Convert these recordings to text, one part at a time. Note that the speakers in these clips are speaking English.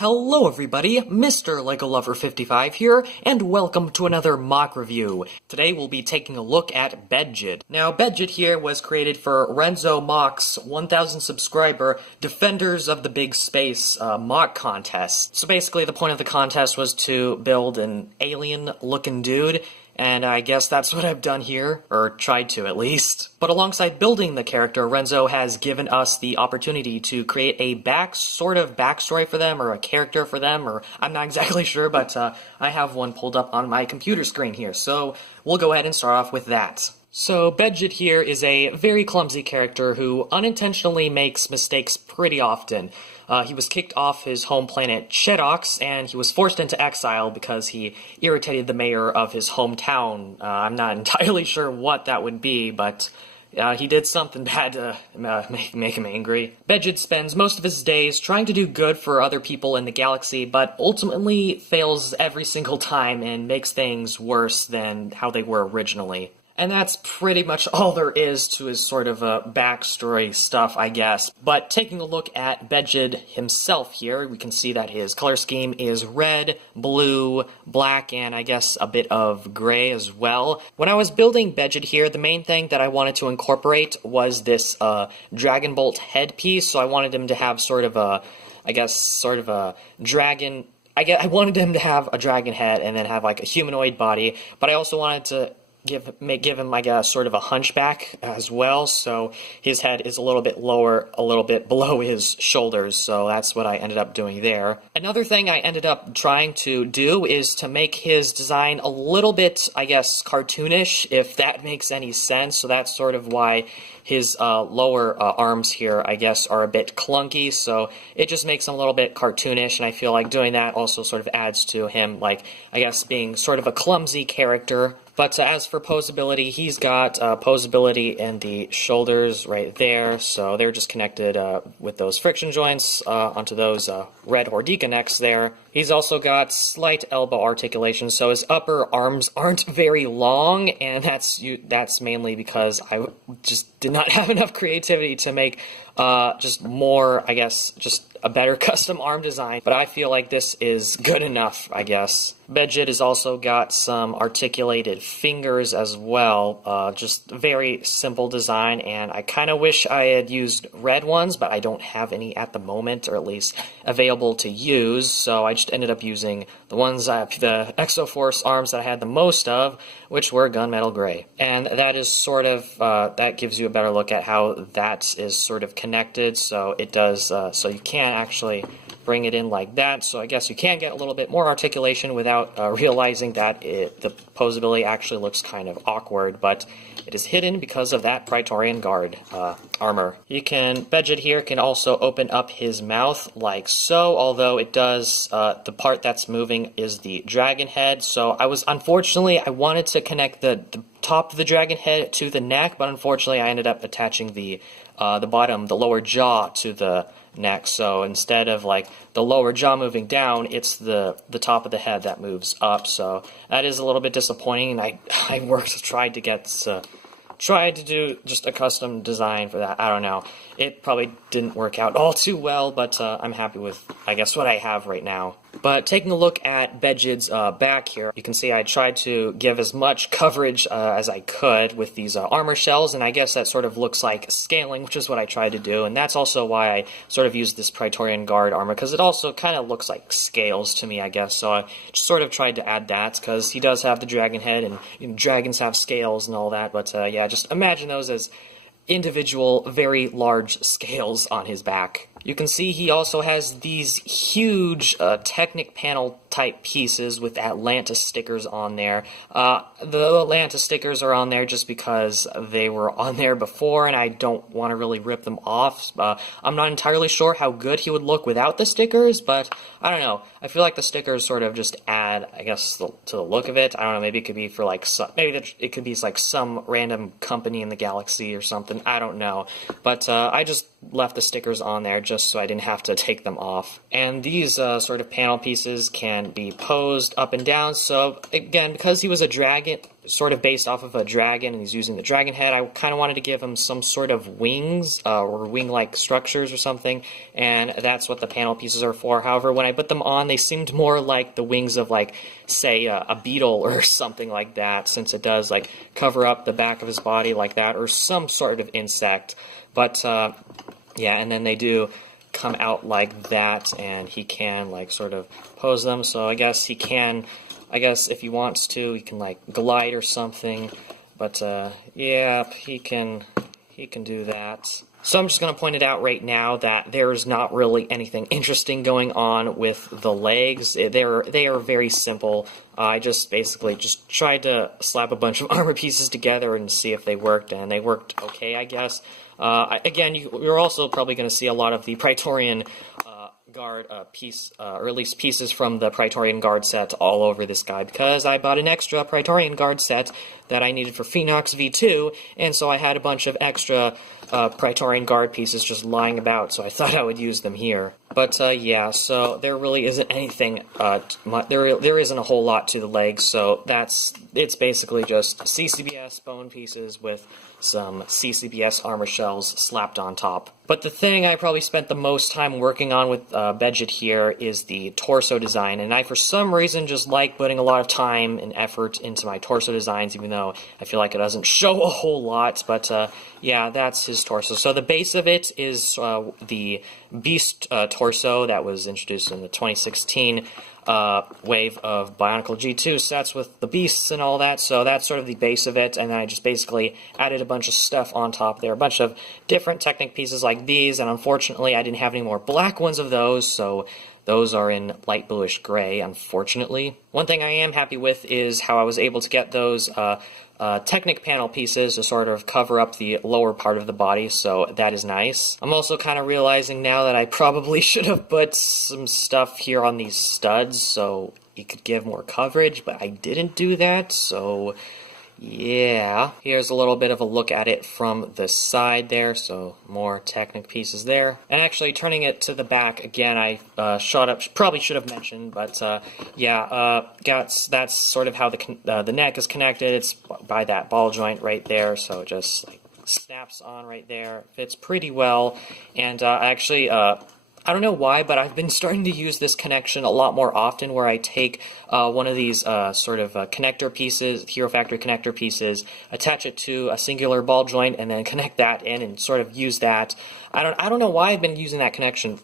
Hello everybody, Mr. LEGO Lover 55 here, and welcome to another mock review. Today we'll be taking a look at Bedjid. Now, Bedjid here was created for RenzoMoc's 1,000 subscriber Defenders of the Big Space mock contest. So basically the point of the contest was to build an alien-looking dude, and I guess that's what I've done here, or tried to at least. But alongside building the character, Renzo has given us the opportunity to create a sort of backstory for them, or a character for them, or I'm not exactly sure, but I have one pulled up on my computer screen here, so we'll go ahead and start off with that. So Bedjid here is a very clumsy character who unintentionally makes mistakes pretty often. He was kicked off his home planet Chedox, and he was forced into exile because he irritated the mayor of his hometown. I'm not entirely sure what that would be, but he did something bad to make him angry. Bedjid spends most of his days trying to do good for other people in the galaxy, but ultimately fails every single time and makes things worse than how they were originally. And that's pretty much all there is to his sort of backstory stuff, I guess. But taking a look at Bedjid himself here, we can see that his color scheme is red, blue, black, and I guess a bit of gray as well. When I was building Bedjid here, the main thing that I wanted to incorporate was this Dragon Bolt headpiece, so I wanted him to have sort of a, I guess, sort of a dragon... I wanted him to have a dragon head and then have like a humanoid body, but I also wanted to give him like a sort of a hunchback as well, so his head is a little bit lower, a little bit below his shoulders, so that's what I ended up doing there. Another thing I ended up trying to do is to make his design a little bit, I guess, cartoonish, if that makes any sense, so that's sort of why his lower arms here, I guess, are a bit clunky, so it just makes him a little bit cartoonish, and I feel like doing that also sort of adds to him, like, I guess, being sort of a clumsy character. But as for posability, he's got posability in the shoulders right there, so they're just connected with those friction joints onto those red Hordika necks there. He's also got slight elbow articulation, so his upper arms aren't very long, and that's mainly because I just did not have enough creativity to make just more, I guess, just a better custom arm design, but I feel like this is good enough, I guess. Bedjid has also got some articulated fingers as well, just very simple design, and I kind of wish I had used red ones, but I don't have any at the moment, or at least available to use, so I just ended up using the ones, the Exoforce arms that I had the most of, which were gunmetal gray. And that is sort of, that gives you a better look at how that is sort of connected, so it does, so you can actually bring it in like that, so I guess you can get a little bit more articulation without realizing that the posability actually looks kind of awkward, but it is hidden because of that Praetorian Guard armor. Bedjid here can also open up his mouth like so, although it does, the part that's moving is the dragon head, so unfortunately, I wanted to connect the top of the dragon head to the neck, but unfortunately I ended up attaching the bottom, the lower jaw to the neck, so instead of like the lower jaw moving down, it's the top of the head that moves up, so that is a little bit disappointing, and I tried to do just a custom design for that. I don't know. It probably didn't work out all too well, but I'm happy with, I guess, what I have right now. But taking a look at Bedjid's back here, you can see I tried to give as much coverage as I could with these armor shells, and I guess that sort of looks like scaling, which is what I tried to do, and that's also why I sort of used this Praetorian Guard armor, because it also kind of looks like scales to me, I guess, so I just sort of tried to add that, because he does have the dragon head, and you know, dragons have scales and all that, but yeah, just imagine those as individual, very large scales on his back. You can see he also has these huge Technic panel type pieces with Atlantis stickers on there. The Atlantis stickers are on there just because they were on there before and I don't want to really rip them off. I'm not entirely sure how good he would look without the stickers, but I don't know. I feel like the stickers sort of just add, I guess, to the look of it. I don't know, maybe it could be for like, it could be like some random company in the galaxy or something. I don't know. But I just left the stickers on there just so I didn't have to take them off. And these sort of panel pieces can be posed up and down, so again, because he was a dragon, sort of based off of a dragon, and he's using the dragon head. I kind of wanted to give him some sort of wings, or wing-like structures or something, and that's what the panel pieces are for. However, when I put them on, they seemed more like the wings of, like, say, a beetle or something like that, since it does, like, cover up the back of his body like that, or some sort of insect. But, yeah, and then they do come out like that, and he can, like, sort of pose them, so I guess he can... I guess if he wants to, he can, like, glide or something, but, yeah, he can do that. So I'm just going to point it out right now that there's not really anything interesting going on with the legs. They are very simple. I just basically just tried to slap a bunch of armor pieces together and see if they worked, and they worked okay, I guess. Again, you're also probably going to see a lot of the Praetorian Guard piece, or at least pieces from the Praetorian Guard set all over this guy, because I bought an extra Praetorian Guard set that I needed for Phoenox V2, and so I had a bunch of extra Praetorian Guard pieces just lying about, so I thought I would use them here. But yeah, so there really isn't anything, there isn't a whole lot to the legs, so it's basically just CCBS bone pieces with some CCBS armor shells slapped on top. But the thing I probably spent the most time working on with Bedjid here is the torso design, and I for some reason just like putting a lot of time and effort into my torso designs, even though I feel like it doesn't show a whole lot, but yeah, that's his torso. So the base of it is the Beast torso that was introduced in the 2016 wave of Bionicle G2 sets with the beasts and all that, so that's sort of the base of it, and then I just basically added a bunch of stuff on top there, a bunch of different Technic pieces like these, and unfortunately I didn't have any more black ones of those, so those are in light bluish gray, unfortunately. One thing I am happy with is how I was able to get those Technic panel pieces to sort of cover up the lower part of the body, so that is nice. I'm also kind of realizing now that I probably should have put some stuff here on these studs so it could give more coverage, but I didn't do that, so yeah. Here's a little bit of a look at it from the side there, so more Technic pieces there. And actually, turning it to the back, again, I probably should have mentioned, but yeah, that's sort of how the neck is connected. It's by that ball joint right there, so it just like snaps on right there. Fits pretty well, and actually, I don't know why, but I've been starting to use this connection a lot more often, where I take one of these sort of connector pieces, Hero Factory connector pieces, attach it to a singular ball joint, and then connect that in and sort of use that. I don't know why I've been using that connection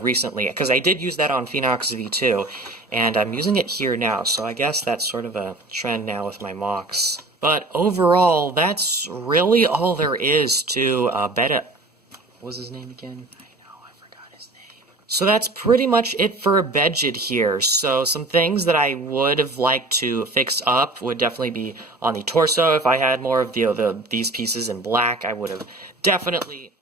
recently, because I did use that on Phoenox V2, and I'm using it here now, so I guess that's sort of a trend now with my MoCs. But overall, that's really all there is to What was his name again? So that's pretty much it for Bedjid here. So some things that I would have liked to fix up would definitely be on the torso. If I had more of these pieces in black, I would have definitely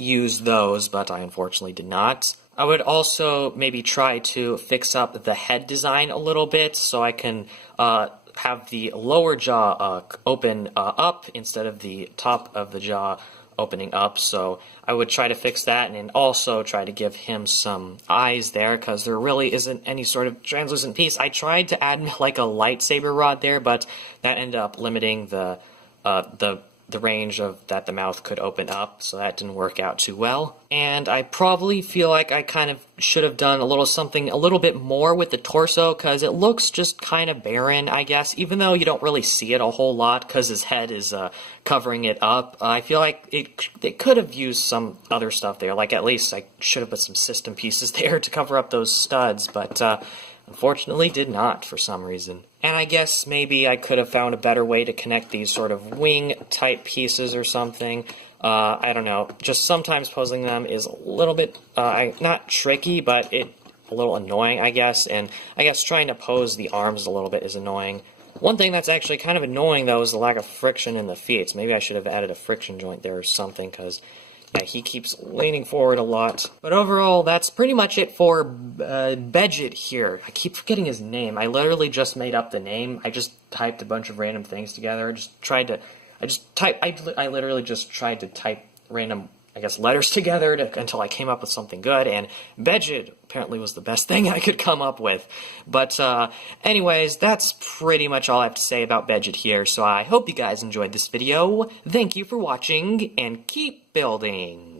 used those, but I unfortunately did not. I would also maybe try to fix up the head design a little bit so I can have the lower jaw open up instead of the top of the jaw opening up, so I would try to fix that, and then also try to give him some eyes there, because there really isn't any sort of translucent piece. I tried to add like a lightsaber rod there, but that ended up limiting the range of that the mouth could open up, so that didn't work out too well. And I probably feel like I kind of should have done a little bit more with the torso, because it looks just kind of barren, I guess, even though you don't really see it a whole lot because his head is covering it up. I feel like they could have used some other stuff there, like at least I should have put some system pieces there to cover up those studs, but unfortunately did not for some reason. And I guess maybe I could have found a better way to connect these sort of wing-type pieces or something. I don't know. Just sometimes posing them is a little bit, not tricky, but a little annoying, I guess. And I guess trying to pose the arms a little bit is annoying. One thing that's actually kind of annoying, though, is the lack of friction in the feet. So maybe I should have added a friction joint there or something, because yeah, he keeps leaning forward a lot. But overall, that's pretty much it for Bedjid here. I keep forgetting his name. I literally just made up the name. I just typed a bunch of random things together. I literally just tried to type random I guess, letters together until I came up with something good, and Bedjid apparently was the best thing I could come up with. But anyways, that's pretty much all I have to say about Bedjid here, so I hope you guys enjoyed this video. Thank you for watching, and keep building!